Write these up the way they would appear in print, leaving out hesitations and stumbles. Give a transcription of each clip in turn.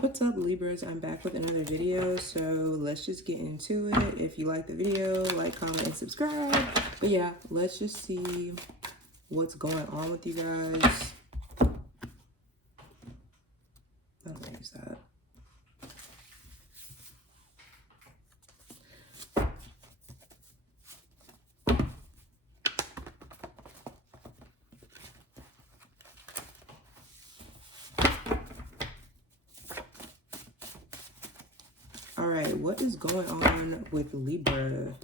What's up, Libras? I'm back with another video, so let's just get into it. If you like the video, like, comment, and subscribe. But yeah, let's just see what's going on with you guys. I don't use that. All right, what is going on with Libra?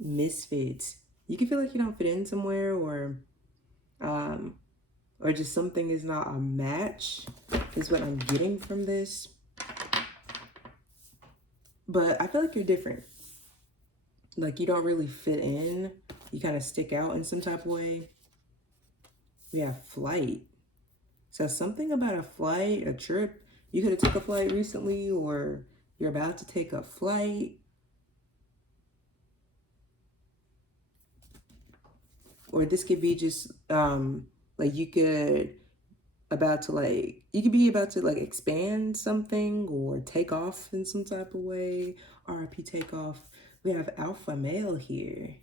Misfits. You can feel like you don't fit in somewhere, or just something is not a match, is what I'm getting from this. But I feel like you're different. Like you don't really fit in. You kind of stick out in some type of way. We have flight. So something about a flight, a trip. You could have took a flight recently, or you're about to take a flight. Or this could be just like you could be about to expand something or take off in some type of way. RIP takeoff. We have alpha male here.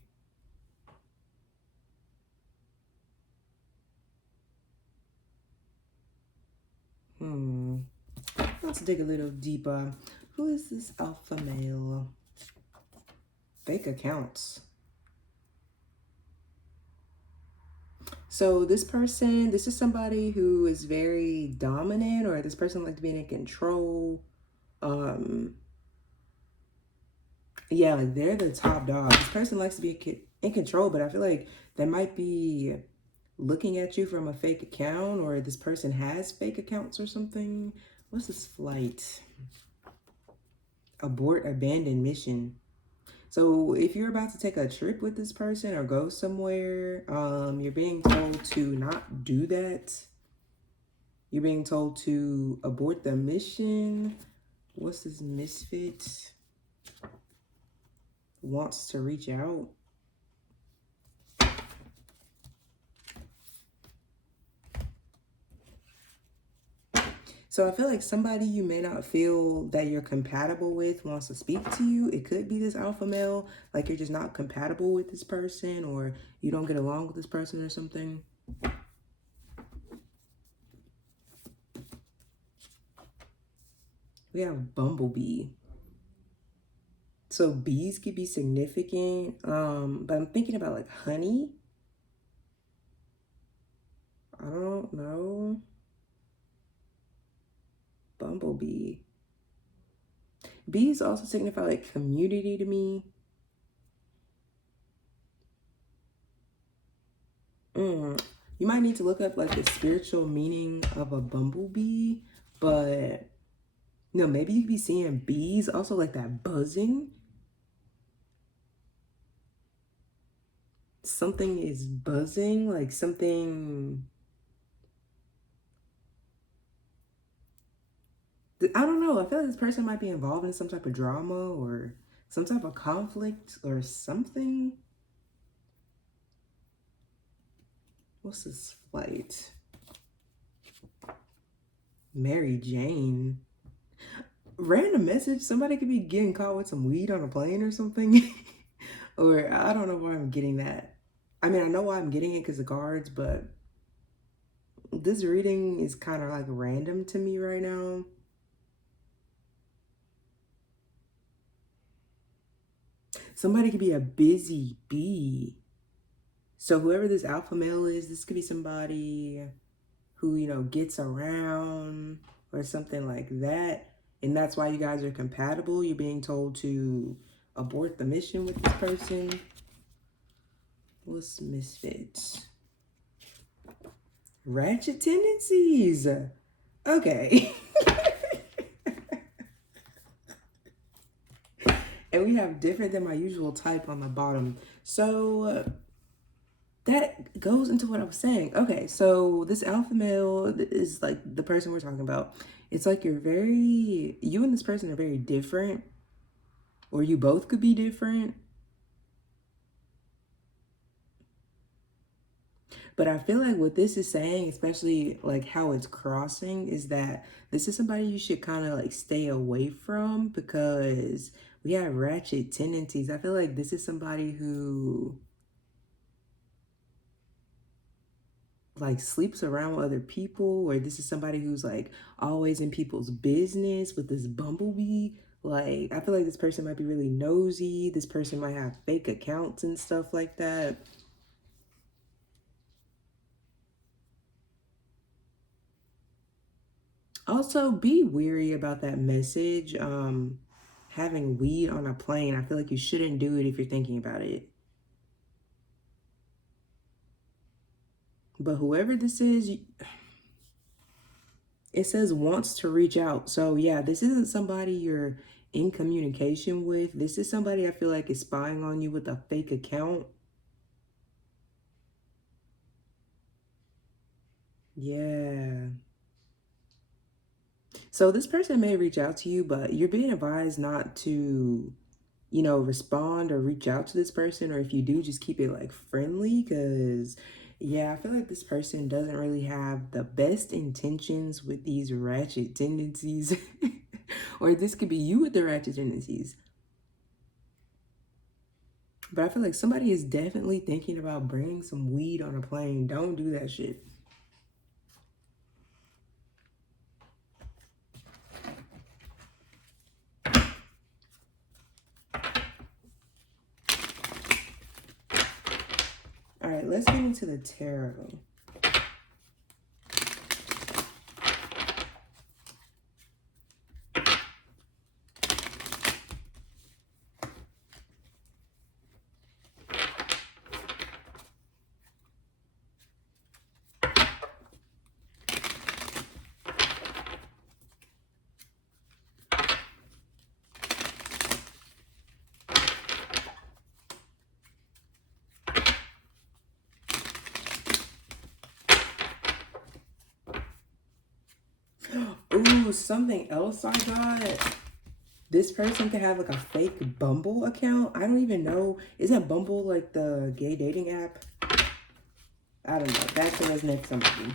Let's dig a little deeper. Who is this alpha male? Fake accounts. So this is somebody who is very dominant, or this person likes being in control. Yeah, like they're the top dog. This person likes to be in control, but I feel like they might be looking at you from a fake account, or this person has fake accounts or something. What's this flight? Abort, abandon mission. So if you're about to take a trip with this person or go somewhere, you're being told to not do that. You're being told to abort the mission. What's this misfit? Wants to reach out. So I feel like somebody you may not feel that you're compatible with wants to speak to you. It could be this alpha male, like you're just not compatible with this person, or you don't get along with this person or something. We have bumblebee. So bees could be significant, but I'm thinking about like honey. I don't know. Bumblebee. Bees also signify like community to me. You might need to look up like the spiritual meaning of a bumblebee, but maybe you could be seeing bees also like that buzzing. Something is buzzing, like something. I don't know. I feel like this person might be involved in some type of drama or some type of conflict or something. What's this flight? Mary Jane. Random message. Somebody could be getting caught with some weed on a plane or something. Or I don't know why I'm getting that. I mean, I know why I'm getting it because of cards, but this reading is kind of like random to me right now. Somebody could be a busy bee. So whoever this alpha male is, this could be somebody who, gets around or something like that. And that's why you guys are compatible. You're being told to abort the mission with this person. What's misfits? Ratchet tendencies. Okay. And we have different than my usual type on the bottom. So that goes into what I was saying. Okay, so this alpha male is like the person we're talking about. It's like you and this person are very different, or you both could be different. But I feel like what this is saying, especially like how it's crossing, is that this is somebody you should kind of like stay away from because we have ratchet tendencies. I feel like this is somebody who like sleeps around with other people, or this is somebody who's like always in people's business with this bumblebee. Like, I feel like this person might be really nosy. This person might have fake accounts and stuff like that. Also, be weary about that message. Having weed on a plane. I feel like you shouldn't do it if you're thinking about it. But whoever this is, it says wants to reach out. So yeah, this isn't somebody you're in communication with. This is somebody I feel like is spying on you with a fake account. Yeah. So this person may reach out to you, but you're being advised not to, respond or reach out to this person. Or if you do, just keep it like friendly. Because, yeah, I feel like this person doesn't really have the best intentions with these ratchet tendencies. Or this could be you with the ratchet tendencies. But I feel like somebody is definitely thinking about bringing some weed on a plane. Don't do that shit. All right, let's get into the tarot. Ooh, something else I got. This person could have like a fake Bumble account. I don't even know. Isn't Bumble like the gay dating app? I don't know. That could resonate for somebody.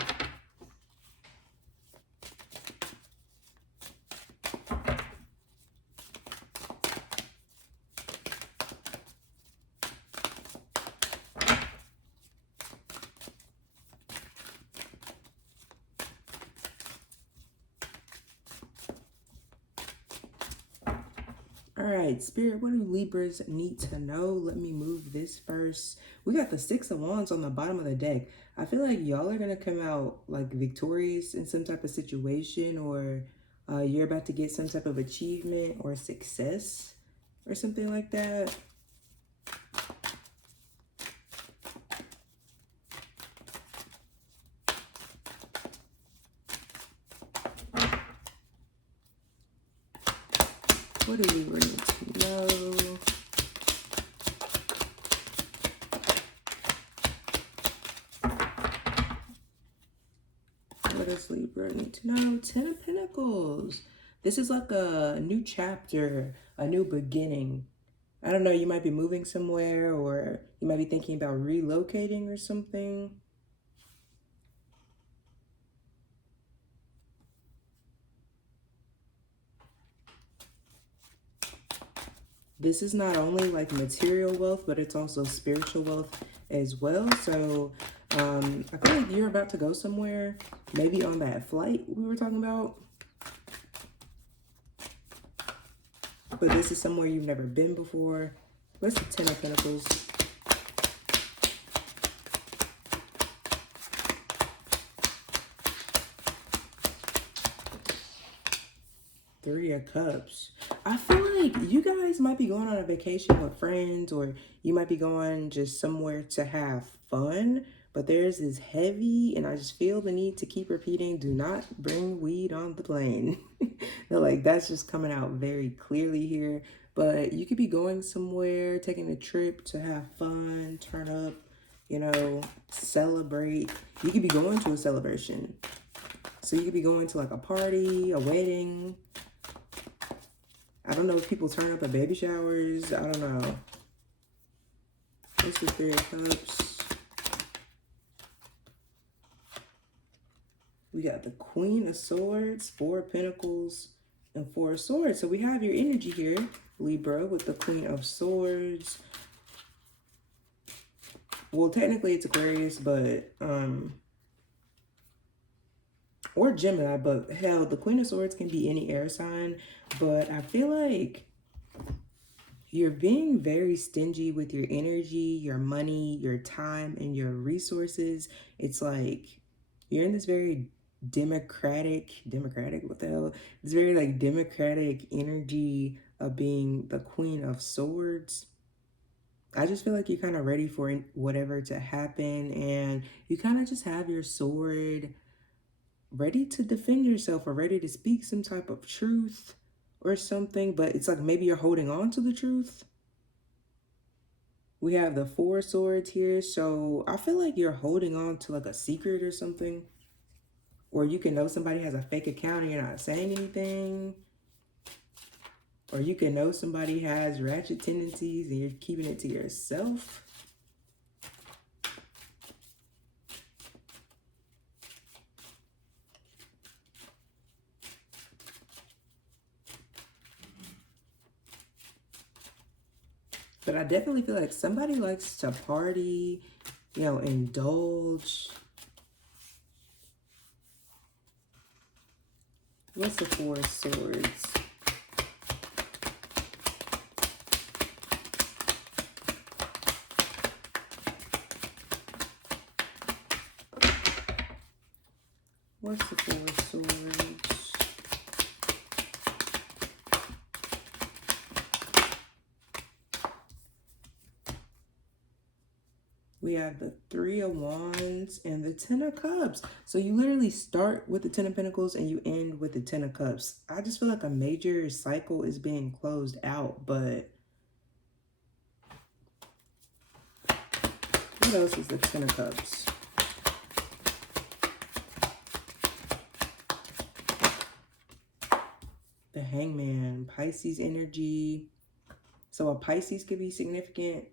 All right, Spirit, what do Libras need to know? Let me move this first. We got the Six of Wands on the bottom of the deck. I feel like y'all are going to come out like victorious in some type of situation, or you're about to get some type of achievement or success or something like that. What do Libra need to know? What does Libra need to know? Ten of Pentacles. This is like a new chapter, a new beginning. I don't know, you might be moving somewhere, or you might be thinking about relocating or something. This is not only like material wealth, but it's also spiritual wealth as well. So I feel like you're about to go somewhere, maybe on that flight we were talking about. But this is somewhere you've never been before. What's the Ten of Pentacles? Three of Cups. I feel like you guys might be going on a vacation with friends, or you might be going just somewhere to have fun. But there's this heavy, and I just feel the need to keep repeating, do not bring weed on the plane. They're like, that's just coming out very clearly here. But you could be going somewhere, taking a trip to have fun, turn up, celebrate. You could be going to a celebration. So you could be going to like a party, a wedding. I don't know if people turn up at baby showers. I don't know. What's the Three of Cups? We got the Queen of Swords, Four of Pentacles, and Four of Swords. So we have your energy here, Libra, with the Queen of Swords. Well, technically it's Aquarius, but or Gemini, but hell, the Queen of Swords can be any air sign. But I feel like you're being very stingy with your energy, your money, your time, and your resources. It's like you're in this very democratic, what the hell? This very like democratic energy of being the Queen of Swords. I just feel like you're kind of ready for whatever to happen, and you kind of just have your sword ready to defend yourself or ready to speak some type of truth or something, but it's like maybe you're holding on to the truth. We have the Four of Swords here, so I feel like you're holding on to like a secret or something. Or you can know somebody has a fake account and you're not saying anything. Or you can know somebody has ratchet tendencies and you're keeping it to yourself. But I definitely feel like somebody likes to party, you know, indulge. What's the Four of Swords? What's the Four of Swords? We have the Three of Wands and the Ten of Cups. So you literally start with the Ten of Pentacles and you end with the Ten of Cups. I just feel like a major cycle is being closed out, but what else is the Ten of Cups? The Hangman, Pisces energy. So a Pisces could be significant.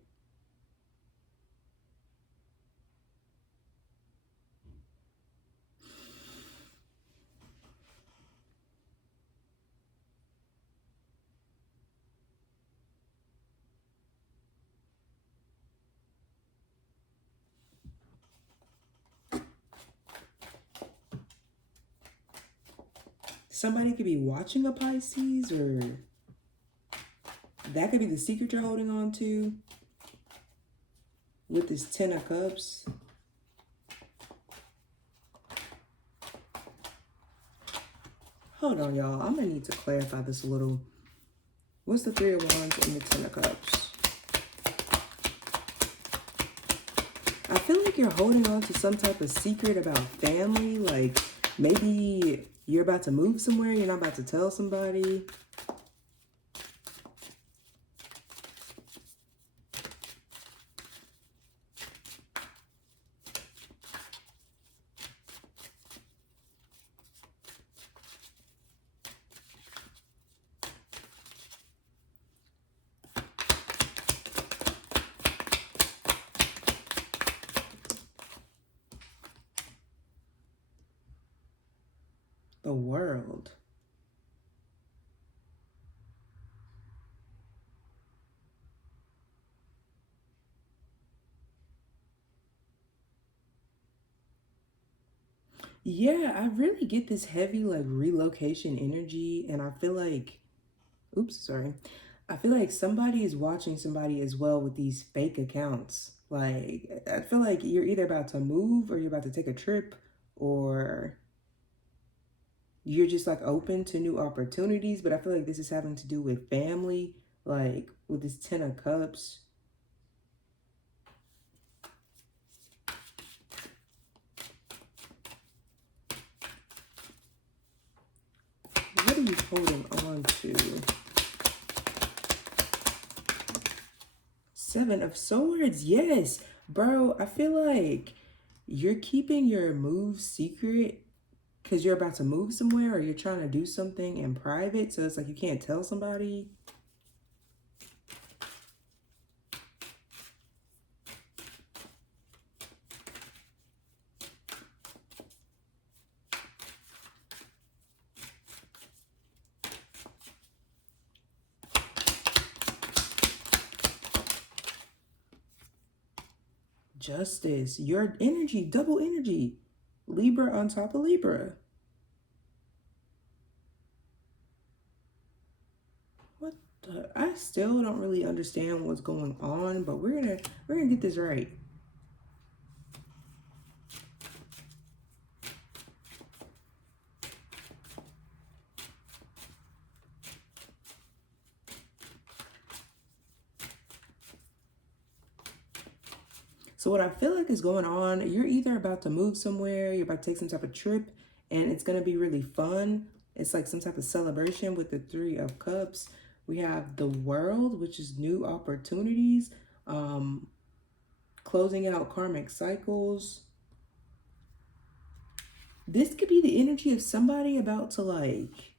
Somebody could be watching a Pisces, or that could be the secret you're holding on to with this Ten of Cups. Hold on, y'all. I'm going to need to clarify this a little. What's the Three of Wands and the Ten of Cups? I feel like you're holding on to some type of secret about family. Like maybe you're about to move somewhere. You're not about to tell somebody. The World. Yeah, I really get this heavy like relocation energy, and I feel like, oops, sorry. I feel like somebody is watching somebody as well with these fake accounts. Like, I feel like you're either about to move or you're about to take a trip, or you're just like open to new opportunities. But I feel like this is having to do with family, like with this Ten of Cups. What are you holding on to? Seven of Swords. Yes, bro. I feel like you're keeping your move secret because you're about to move somewhere or you're trying to do something in private. So it's like you can't tell somebody. Justice. Your energy, double energy. Libra on top of Libra. What the? I still don't really understand what's going on, but we're gonna get this right. So what I feel like is going on, you're either about to move somewhere, you're about to take some type of trip, and it's gonna be really fun. It's like some type of celebration with the Three of Cups. We have the World, which is new opportunities, um, closing out karmic cycles. This could be the energy of somebody about to like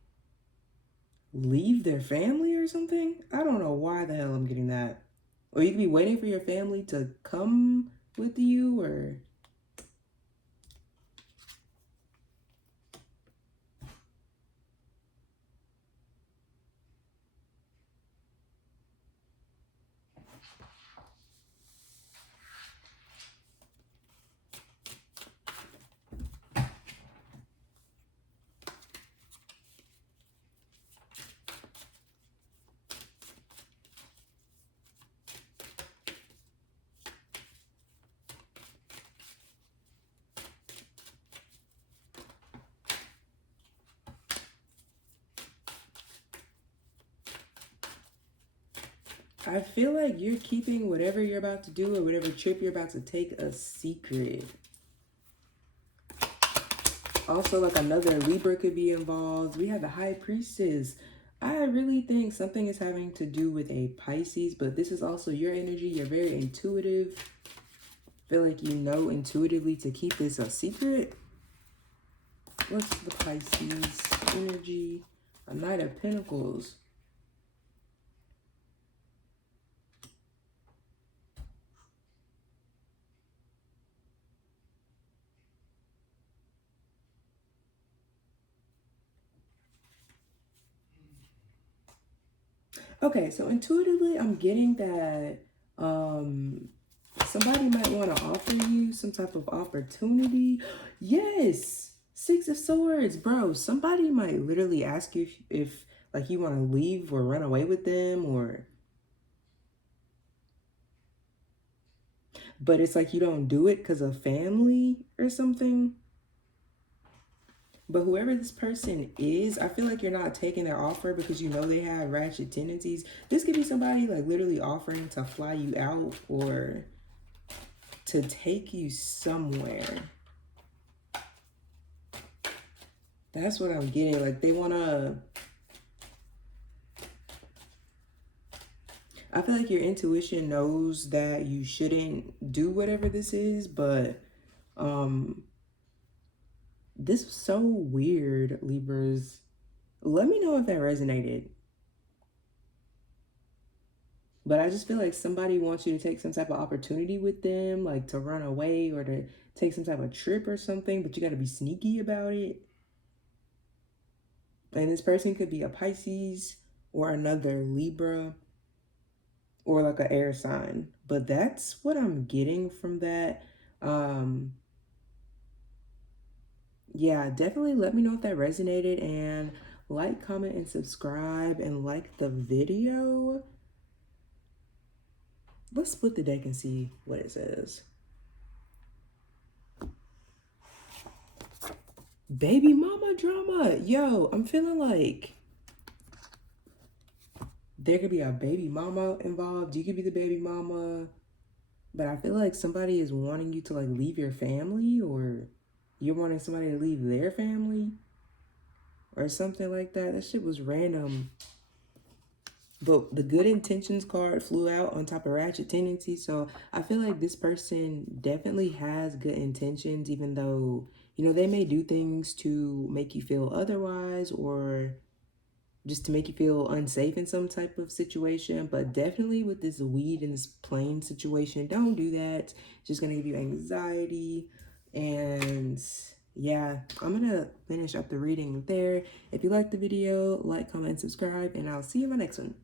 leave their family or something. I don't know why the hell I'm getting that. Or you could be waiting for your family to come with you, or I feel like you're keeping whatever you're about to do or whatever trip you're about to take a secret. Also, like another Libra could be involved. We have the High Priestess. I really think something is having to do with a Pisces, but this is also your energy. You're very intuitive. Feel like you know intuitively to keep this a secret. What's the Pisces energy? A Knight of Pentacles. Okay, so intuitively, I'm getting that somebody might want to offer you some type of opportunity. Yes, Six of Swords, bro. Somebody might literally ask you if like you want to leave or run away with them, or but it's like you don't do it because of family or something. But whoever this person is, I feel like you're not taking their offer because you know they have ratchet tendencies. This could be somebody like literally offering to fly you out or to take you somewhere. That's what I'm getting. Like they want to... I feel like your intuition knows that you shouldn't do whatever this is, but this was so weird, Libras. Let me know if that resonated. But I just feel like somebody wants you to take some type of opportunity with them, like to run away or to take some type of trip or something, but you got to be sneaky about it. And this person could be a Pisces or another Libra or like an air sign. But that's what I'm getting from that. Yeah, definitely let me know if that resonated, and like, comment, and subscribe, and like the video. Let's split the deck and see what it says. Baby mama drama. Yo, I'm feeling like there could be a baby mama involved. You could be the baby mama. But I feel like somebody is wanting you to like leave your family, or you're wanting somebody to leave their family or something like that. That shit was random. But the good intentions card flew out on top of ratchet tendencies. So I feel like this person definitely has good intentions, even though, you know, they may do things to make you feel otherwise or just to make you feel unsafe in some type of situation. But definitely with this weed and this plane situation, don't do that. It's just going to give you anxiety. And yeah, I'm going to finish up the reading there. If you liked the video, like, comment, subscribe, and I'll see you in my next one.